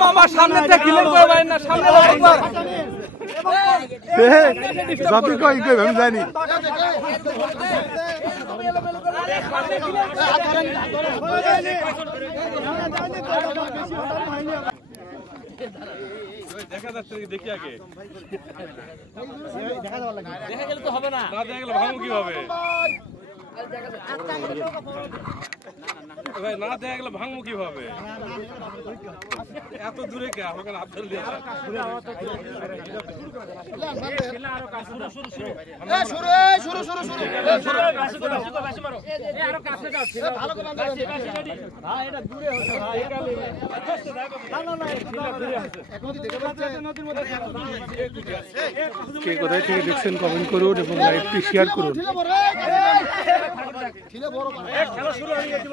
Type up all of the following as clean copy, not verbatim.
মামা সামনে ক্লিয়ার করে বাইন না সামনে একবার যত কই কই আমি জানি দেখা যাচ্ছে দেখি আগে দেখা গেলে তো হবে না না দেখা গেলে ভাঙবো কিভাবে ভাই না দেখা গেলে ভাঙবো কিভাবে এত দূরে কে আমাকে হাত ধরে দিয়ে কে কোথায় থেকে দেখছেন কমেন্ট করুন এবং লাইভটি শেয়ার করুন খেলা শুরু হয়ে গেছে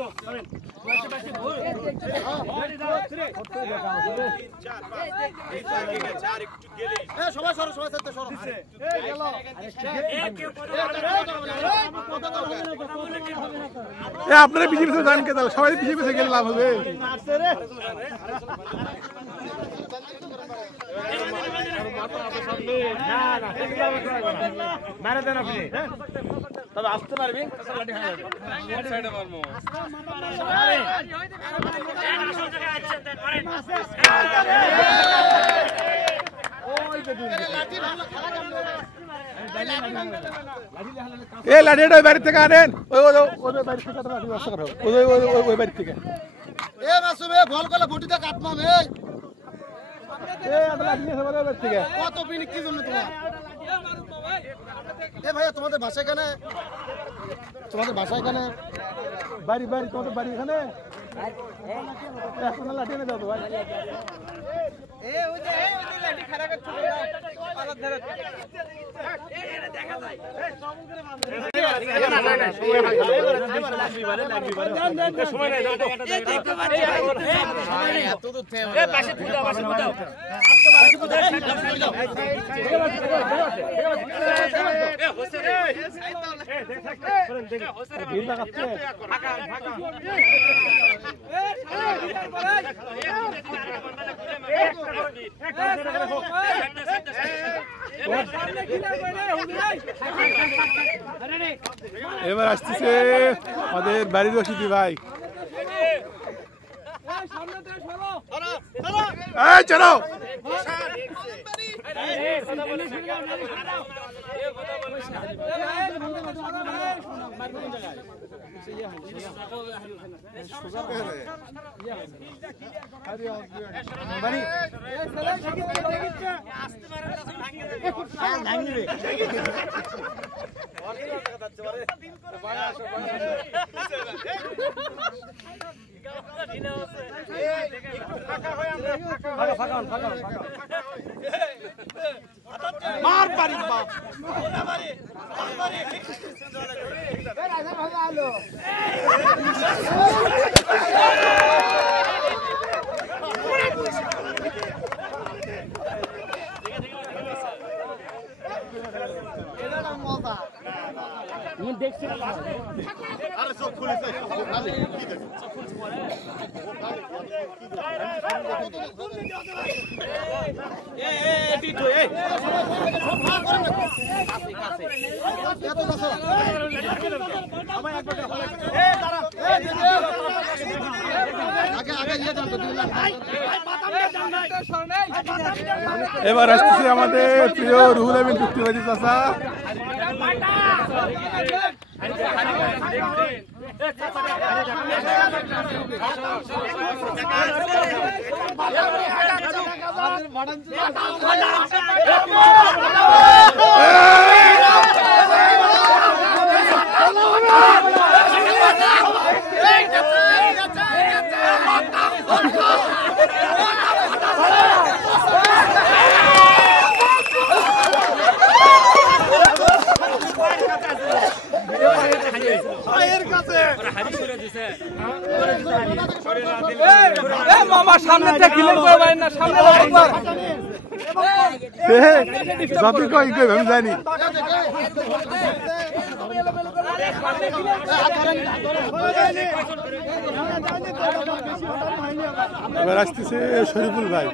আপনারা পিছিয়ে পিছিয়ে যান কে তাহলে সবাই পিছিয়ে পিছিয়ে গেলে লাভ হবে মারা দেন আপনি তবে আসতে পারবি সাইডে মারবো এ লাঠিটা ওই বাড়ি থেকে আনেন ওই বাড়ি থেকে লাঠি ব্যবস্থা করো ওই বাড়ি থেকে এ মাসুম এ বল করলে বটিটা কাটমাম কত পিনিক কি জন্য তোমার এ ভাইয়া তোমাদের বাসা এখানে বাড়ি তোমাদের বাড়ি এখানে এখন লাঠি এনে দাও তো ভাই এবার আসতেছে আমাদের বাড়ির রশিদি ভাই চলো মার পারি বাপ দেখছি আরে সব খুলেছে এবার আসতেছে আমাদের প্রিয় রুহুল আমিন যুক্তিবাদী চাচা মামা সামনে থেকে ক্লিয়ার করে বাইন না সামনে একবার যাতে কই কই আমি জানি এবার আসতেছে শরীফুল ভাই